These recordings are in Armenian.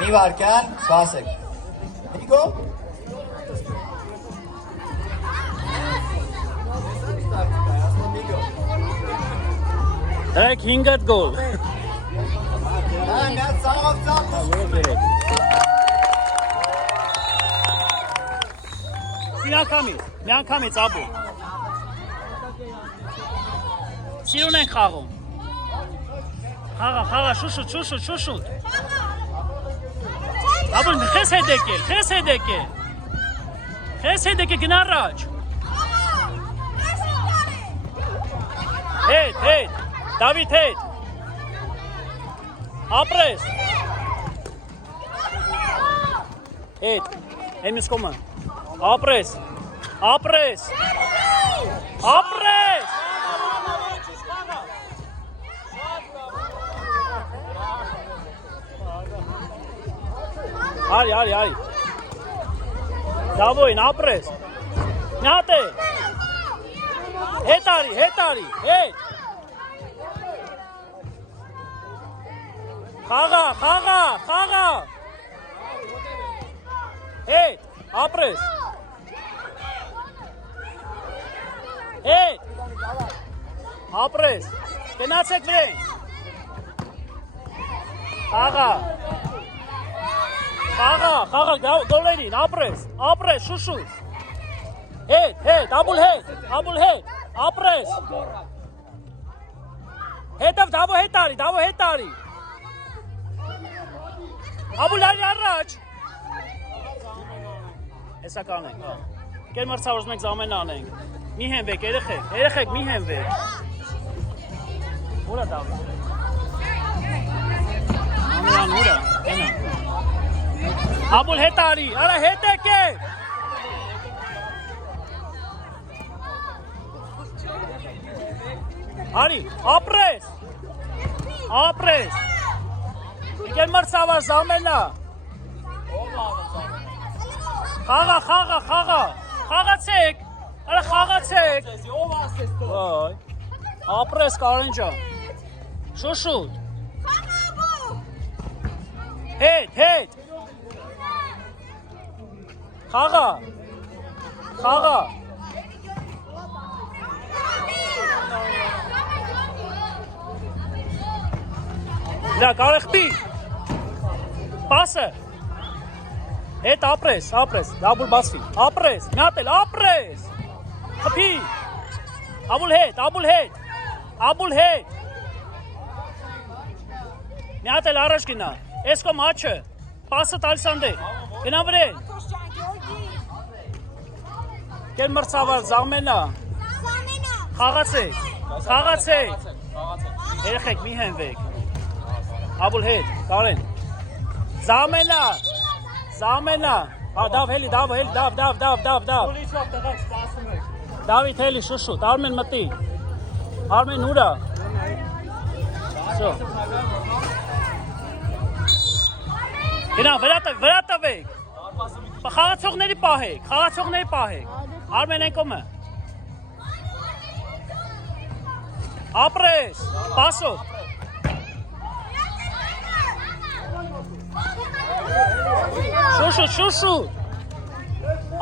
Մի վարկյան, սպասեք։ Նիկո։ Դրեք 5 գոլ։ Միած ծաղով ծաղով։ Միանգամից աբու։ Սիրուն են խաղում։ Խաղա, շուշուտ։ Աբու, խես հետ եկել, գնա առաջ։ Հետ, Դավիթ հետ։ Ապրես։ Հետ, εμείς կոմը։ Ապրես։ Արի։ Դավոյն, ապրես։ Նյատ է։ Հետ արի, հետ։ Խաղա։ Հետ, ապրես։ Հետ, ապրես։ Գնացեք վրեն։ Խաղա, գոլերին, ապրես, շուշուտ։ Հետ, աբուլ հետ, ապրես։ Հետով դավո հետ արի։ Աբուլ արի առաջ։ Հեսա կանենք, կեր մրցավորս մենք զամեն անենք։ Մի հենվեք, երեխեք, մի հենվեք։ Ուրա դավը։ Ամիրան ուրա, ենա։ Աբուլ հետ արի, արա հետ եք է։ Արի, ապրես։ Եկել մրցավոր զամենա։ Խաղացեք, արա խաղացեք։ Ապրես Կարեն ջան։ Շուշուտ։ Հետ։ Խաղա։ Դրա կարեղբի։ Պասը։ Հետ ապրես, դաբուլ բասվի, ապրես, միատել, ապրես, խպի, աբուլ հետ, միատել առաջ գնա, ես կոմ աչը, պասը տալսանդե, գնա վրեն, կեն մրցավար, զաղմենա, խաղացեք, երեխեք մի հենվեք, աբուլ հետ, կարեն, Զամենա, դավ հելի, դավ, Դավիթ հելի, շուշուտ, Արմեն մտի, Արմեն ուրա, գնա, վրատավեք, խաղացողների պահեք, Արմեն են կոմը, ապրես, պասով, Շուշուտ,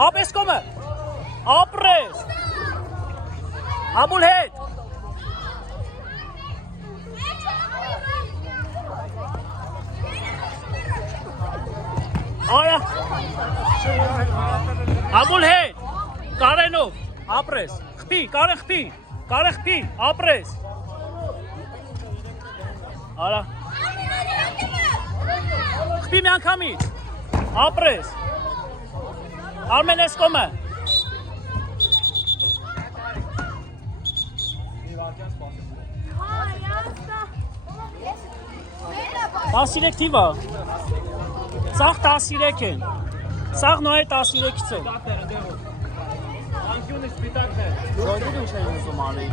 ապես կոմը, ապրես, աբուլ հետ, Aya. Abul hey. Karenov. Apres. Khpi. Karen khpi. Karen khpi. Apres. Ala. Khpi mi ankamit. Apres. Armen eskome. Տասիրեկտիվա, սաղ տասիրեք են, սաղ նոյ տասիրեկից են։ Զոյդիր ինչ են ուզում անի։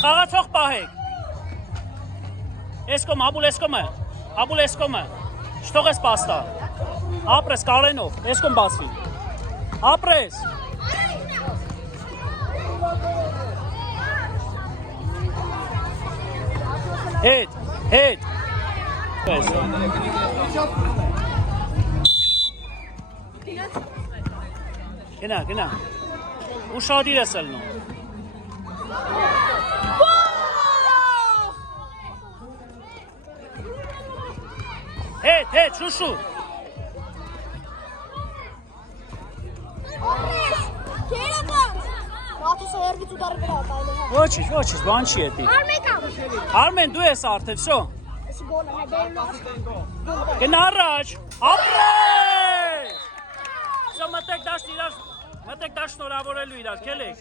Խաղացող պահեք։ Էսկոմ, աբուլ էսկոմը, շտող ես պաստա։ Ապրես կարենով, էսկոմ բացվի։ Ապրես։ Հետ, Պես։ Գնա։ Ուշադիր ես ելնում։ Հետ, շուշու։ Ոչինչ, բան չի էդի։ Արմեն, դու ես արդեն, շո։ Գնա առաջ, ապրես։ Շո մտեք դաշտ շնորհավորելու իրար, քելեք։